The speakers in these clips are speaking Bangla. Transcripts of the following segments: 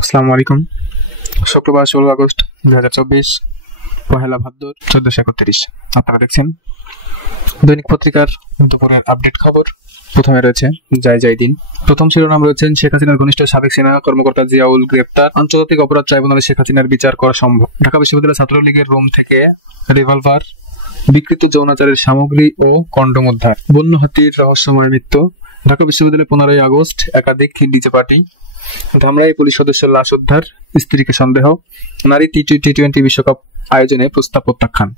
আসসালামু আলাইকুম। শুক্রবার 16 আগস্ট 2024, পহেলা ভাদ্র 1431। আপনারা দেখছেন দৈনিক পত্রিকার দুপুরের আপডেট খবর। প্রথমে রয়েছে জয় দিন। প্রথম শিরোনাম রয়েছেন শেখ হাসিনার ঘনিষ্ঠ সাবেক সেনা কর্মকর্তা জিয়াউল গ্রেপ্তার, আন্তর্জাতিক অপরাধ ট্রাইব্যুনালে শেখ হাসিনার বিচার করা সম্ভব। ঢাকা বিশ্ববিদ্যালয় ছাত্রলীগের রুম থেকে রিভলভার, বিকৃত যৌনাচারের সামগ্রী ও কন্ডোম উদ্ধার। বন্য হাতির রহস্যময় মৃত্যু। ঢাকা বিশ্ববিদ্যালয়ে 15 আগস্ট একাধিক ডিজে পার্টি। ধামরাই পুলিশ সদস্যের লাশ উদ্ধার, স্ত্রীকে সন্দেহ। নারী টি-20 বিশ্বকাপ আয়োজনে প্রস্তাব প্রত্যাখ্যান।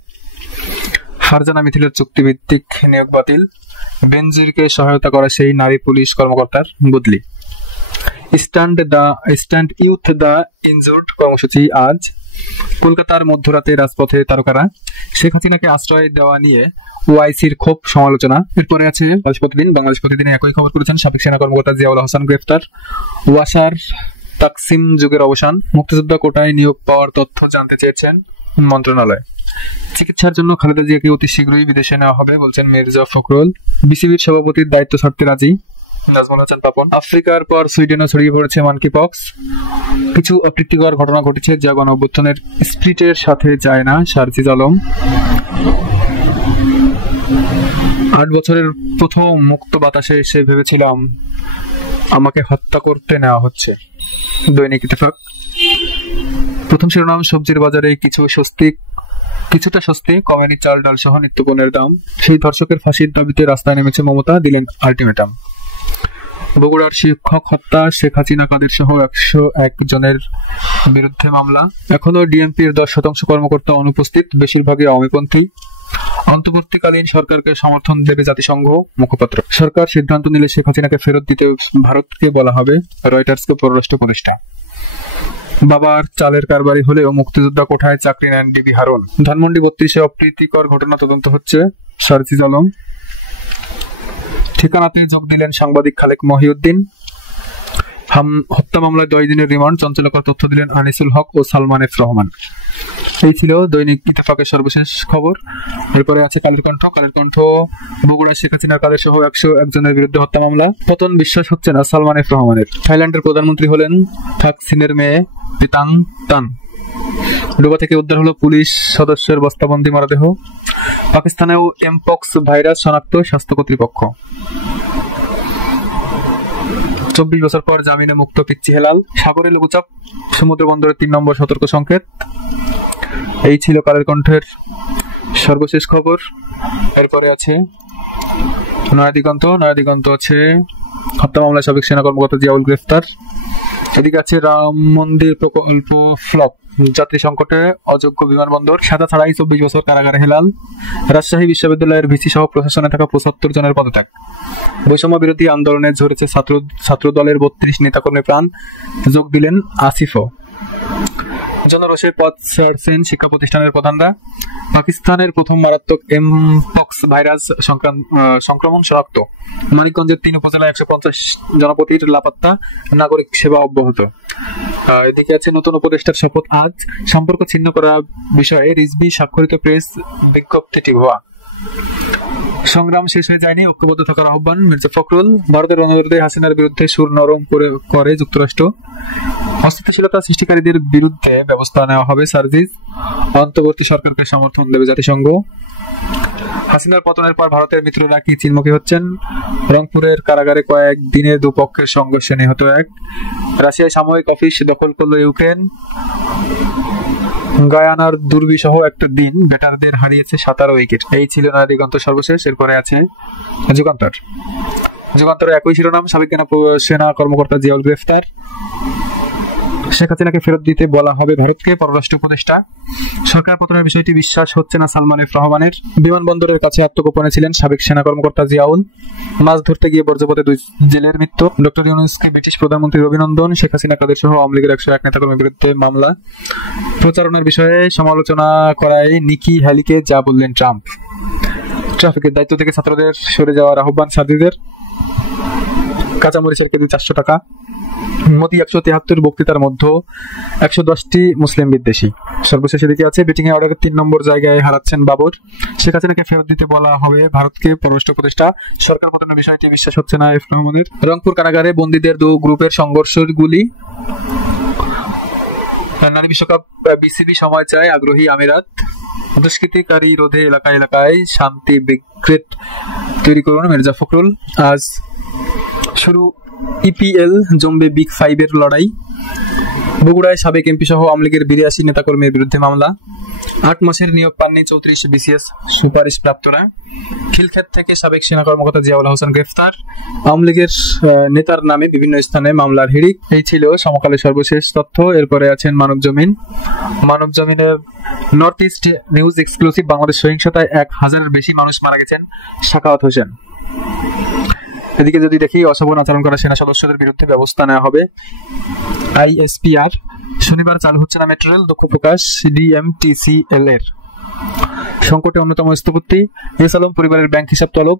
ফারজানা মিথিলের চুক্তিভিত্তিক নিয়োগ বাতিল। বেনজিরকে সহায়তা করা সেই নারী পুলিশ কর্মকর্তার বদলি। স্ট্যান্ড ইউথ দ্য ইনজুর্ড কর্মসূচি আজ। কলকাতার মধ্যরাতে রাজপথে তারকারা। শেখ হাসিনাকে আশ্রয় দেওয়া নিয়ে ওআইসির ক্ষোভ সমালোচনা। এরপরে আছে বাংলাদেশ প্রতিদিনে একই খবর করেছেন সাবেক সেনা কর্মকর্তা জিয়াউল হাসান গ্রেফতার। ওয়াসার তাকসিম যুগের অবসান। মুক্তিযোদ্ধা কোটায় নিয়োগ পাওয়ার তথ্য জানতে চেয়েছেন মন্ত্রণালয়। চিকিৎসার জন্য খালেদা জিয়াকে অতি শীঘ্রই বিদেশে নেওয়া হবে বলছেন মির্জা ফখরুল। বিসিবির সভাপতির দায়িত্ব ছাড়তে রাজি নাজমুল হাসান পাপন। আফ্রিকার পর সুইডেনে ছড়িয়ে পড়েছে মানকি পক্স। কিছু অপ্রীতিকর ঘটনা ঘটেছে যা গণঅভ্যুত্থানের স্পিরিটের সাথে যায় না, শারজিজ আলম। 8 বছরের প্রথম মুক্ত বাতাসে এসে ভেবেছিলাম আমাকে হত্যা করতে নেওয়া হচ্ছে। দৈনিক ইত্তেফাক। প্রথম শিরোনাম সবজির বাজারে কিছুটা স্বস্তি, কমেনি চাল ডাল সহ নিত্যপণ্যের দাম। সেই ধর্ষকের ফাঁসির দাবিতে রাস্তায় নেমেছে মমতা, দিলেন আলটিমেটাম। বগুড়ার শিক্ষক হত্যা, শেখ হাসিনা কাদের সহ 101 জনের বিরুদ্ধে মামলা। এখনো ডিএমপির 10% কর্মকর্তা অনুপস্থিত, বেশিরভাগই আওয়ামীপন্থী। অন্তর্বর্তীকালীন সরকারকে সমর্থন দেবে জাতিসংঘ মুখপাত্র। সরকার সিদ্ধান্ত নিলে শেখ হাসিনাকে ফেরত দিতে ভারতকে বলা হবে, রয়টার্সকে পররাষ্ট্র উপদেষ্টা। বাবার চালের কারবারি হলেও মুক্তিযোদ্ধা কোঠায় চাকরি নেন ডিবি হারুন। ধানমন্ডি 32-এ অপ্রীতিকর ঘটনা তদন্ত হচ্ছে, শারজিজ আলম। ঠিকানাতে যোগ দিলেন সাংবাদিক খালেক মহিউদ্দিন। হত্যা মামলায় 10 দিনের রিমান্ড, চঞ্চলকর তথ্য দিলেন আনিসুল হক ও সালমান এফ রহমান। এই ছিল দৈনিক ইত্তেফাকের সর্বশেষ খবর। এরপরে আছে কালের কণ্ঠ। বগুড়ায় শেখ হাসিনার কাদের সহ 101 জনের বিরুদ্ধে হত্যা মামলা। পতন বিশ্বাস হচ্ছে না সালমান এফ রহমানের। থাইল্যান্ডের প্রধানমন্ত্রী হলেন থাকসিনের মেয়ে পিতাং তান। ডোবা থেকে উদ্ধার হলো পুলিশ সদস্যের বস্তাবন্দি মরদেহ। পাকিস্তানেও এমপক্স ভাইরাস শনাক্ত, স্বাস্থ্য কর্তৃপক্ষ। 24 বছর পর জামিনে মুক্ত পিচ্চি হেলাল। সাগরে লঘুচাপ, সমুদ্র বন্দরে 3 নম্বর সতর্ক সংকেত। এই ছিল কালের কণ্ঠের সর্বশেষ খবর। এরপরে আছে নয়াদিগন্ত আছে হত্যা মামলায় সাবেক সেনা কর্মকর্তা জিয়াউল গ্রেফতার। এদিকে আছে রাম মন্দির প্রকল্প ফ্লপ, যাত্রী সংকটে অযোগ্য বিমানবন্দর, সাদা ছাড়াই 24 বছর কারাগারে হেলাল। রাজশাহী বিশ্ববিদ্যালয়ের ভিসি সহ প্রশাসনে থাকা 75 জনের পদত্যাগ। বৈষম্য বিরোধী আন্দোলনে ঝরেছে ছাত্র দলের 32 নেতাকর্মী প্রাণ, যোগ দিলেন আসিফও। জনরোষে পথ ছাড়ছেন শিক্ষা প্রতিষ্ঠানের প্রধানরা। পাকিস্তানের প্রথম মারাত্মক এমপক্স ভাইরাস সংক্রমণ শনাক্ত। মানিকগঞ্জের 3 উপজেলায় 150 জনপতির লাপাত্তা, নাগরিক সেবা অব্যাহত। এদিকে আছে নতুন উপদেষ্টার শপথ আজ। সম্পর্ক ছিন্ন করা বিষয়ে রিজভি স্বাক্ষরিত প্রেস বিজ্ঞপ্তিটি ভুয়া। সংগ্রাম শেষ হয়ে যায়নি, ঐক্যবদ্ধ থাকার আহ্বান মির্জা ফখরুল। ভারতের অনুরোধে হাসিনার বিরুদ্ধে সুর নরম করে যুক্তরাষ্ট্র। অস্থিতিশীলতা সৃষ্টিকারীদের বিরুদ্ধে ব্যবস্থা নেওয়া হবে, শারজিজ। অন্তর্বর্তী সরকারকে সমর্থন দেবে জাতিসংঘ। হাসিনার পতনের পর ভারতের মিত্ররা কি চিন্মুখী হচ্ছেন? রংপুরের কারাগারে কয়েক দিনের দুপক্ষের সংঘর্ষে নিহত 1। রাশিয়ায় সাময়িক অফিস দখল করল ইউক্রেন। গায়ানার দুর্বিসহ একটা দিন ব্যাটারদের হারিয়েছে 17 উইকেট। এই ছিল নয়াদিগন্ত সর্বশেষ। এরপরে আছে যুগান্তরের একই শিরোনাম, সাবেক সেনা কর্মকর্তা জিয়াউল গ্রেফতার। শেখ হাসিনাকে ফেরত দিতে বলা হবে ভারতকে, পররাষ্ট্র উপদেষ্টা। সরকার পতনের বিষয়টি বিশ্বাস হচ্ছে না সালমান এফ রহমানের। বিমানবন্দরের কাছে আত্মগোপনে ছিলেন সাবেক সেনা কর্মকর্তা জিয়াউল। মাছ ধরতে গিয়ে বর্জ্যপথে 2 জেলের মৃত্যু। ডক্টর ইউনূসকে ব্রিটিশ প্রধানমন্ত্রীর অভিনন্দন। শেখ হাসিনা কাদের সহ আওয়ামী লীগের 101 নেতাকর্মীর বিরুদ্ধে মামলা। প্রচারণার বিষয়ে সমালোচনা করায় নিকি হ্যালিকে যা বললেন ট্রাম্প। ট্রাফিকের দায়িত্ব থেকে ছাত্রদের সরে যাওয়ার আহ্বান সাদিদের। কাঁচামরিচের কেজি 400 টাকা। মোদি 173 বক্তৃতার মধ্যে 110টি মুসলিম বিদ্বেষী। সর্বশেষ এদিকে আছে ব্যাটিং এ অর্ডারের 3 নম্বর জায়গায় হারাচ্ছেন বাবর। শেখ হাসিনাকে ফেরত দিতে বলা হবে ভারতকে, পররাষ্ট্র উপদেষ্টা। সরকার পতনের বিষয়টি বিশ্বাস হচ্ছে না এফ রহমানের। রংপুর কারাগারে বন্দীদের 2 গ্রুপের সংঘর্ষের গুলি। নারী বিশ্বকাপ বিসিবি সময় চায় আগ্রহী আমিরাত। দুষ্কৃতিকারী রোধে এলাকায় এলাকায় শান্তি ব্রিগেড তৈরি করুন মির্জা ফখরুল। আজ শুরু ইপিএল, জমবে বিগ 5 এর লড়াই। বগুড়ায় সাবেক এমপি সহ আওয়ামী লীগের 82 নেতাকর্মীর বিরুদ্ধে মামলা। 8 মাসের নিয়োগ পাননি 34 বিসিএস সুপারিশ প্রাপ্তরা। খিলক্ষেত থেকে সাবেক সেনা কর্মকর্তা জিয়াউল হোসেন গ্রেফতার। আওয়ামী লীগের নেতার নামে বিভিন্ন স্থানে মামলার হিড়িক। এই ছিল সমকালের সর্বশেষ তথ্য। এরপরে আছেন মানব জমিন। মানব জমিনের north east news exclusive. Bangladesh সহিংসতায় 1000-এর বেশি মানুষ মারা গেছেন, সাখাওয়াত হোসেন। এদিকে যদি দেখি, অশোভন আচরণ করা সেনা সদস্যদের বিরুদ্ধে ব্যবস্থা নেওয়া হবে। আইএসপিআর শনিবার চালু হচ্ছে না মেট্রো রেল, দুঃখ প্রকাশ ডিএমটিসিএল এর। সংকটে অন্যতম স্থপতি এস আলম পরিবারের ব্যাংক হিসাব তলব।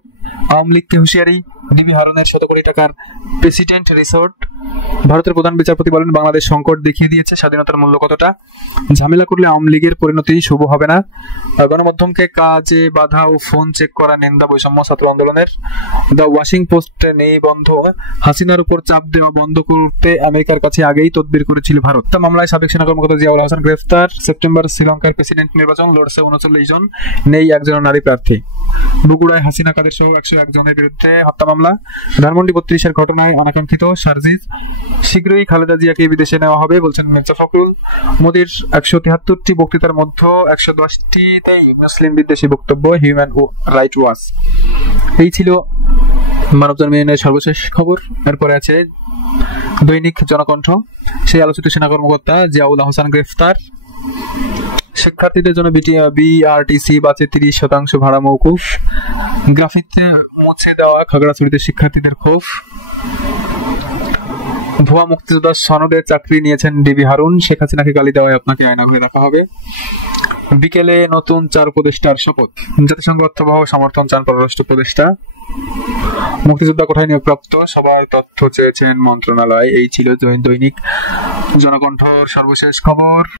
আওয়ামী লীগকে হুঁশিয়ারি, ডিবি হারুনের 100 কোটি টাকার প্রেসিডেন্ট রিসোর্ট। ভারতের প্রধান বিচারপতি বলেন, বাংলাদেশ সংকট দেখিয়ে দিয়েছে স্বাধীনতার মূল্য কতটা। ঝামেলা করলে আওয়ামী লীগের পরিণতি শুভ হবে না। গণমাধ্যমকে কাজে বাধা ও ফোন চেক করা নিন্দা বৈষম্য ছাত্র আন্দোলনের। দ্য ওয়াশিং পোস্ট নেই বন্ধ, হাসিনার উপর চাপ দেওয়া বন্ধ করতে আমেরিকার কাছে আগেই তদবির করেছিল ভারত। মামলায় সাবেক সেনা কর্মকর্তা জিয়াউল হোসেন গ্রেফতার। সেপ্টেম্বর শ্রীলঙ্কার প্রেসিডেন্ট নির্বাচন, লড়ছে 39 জন, নেই একজন নারী প্রার্থী। বগুড়ায় হাসিনা কাদের সহ 101 জনের বিরুদ্ধে হত্যা মামলা। ধানমন্ডি 32-এর ঘটনায় অনাকাঙ্ক্ষিত শারজিজ। শীঘ্রই খালেদা জিয়াকে বিদেশে নেওয়া হবে বলছেন মির্জা ফখরুল। মোদির 173টি বক্তৃতার মধ্যে 110টিতেই মুসলিম বিদ্বেষী বক্তব্য, হিউম্যান রাইট ওয়াচ। এই ছিল মানব জমিনের সর্বশেষ খবর। এরপরে আছে দৈনিক জনকণ্ঠ। সেই আলোচিত সেনা কর্মকর্তা জিয়াউল হোসেন গ্রেফতার। শিক্ষার্থীদের জন্য বিআরটিসি বাসে 30% ভাড়া মওকুফ। গ্রাফিতে মুছে দেওয়া খাগড়াছড়িতে শিক্ষার্থীদের ক্ষোভ। ভুয়া মুক্তিযোদ্ধা সনদের চাকরি নিয়েছেন ডিবি হারুন। শেখ হাসিনাকে গালি দেওয়ায় আপনাকে আয়না ঘুরে দেখা হবে। বিকেলে নতুন 4 উপদেষ্টার শপথ। জাতিসংঘ অর্থবহ সমর্থন চান পররাষ্ট্র উপদেষ্টা। মুক্তিযোদ্ধা কোথায় নিয়োগপ্রাপ্ত, সবার তথ্য চেয়েছেন মন্ত্রণালয়। এই ছিল দৈনিক জনকণ্ঠর সর্বশেষ খবর।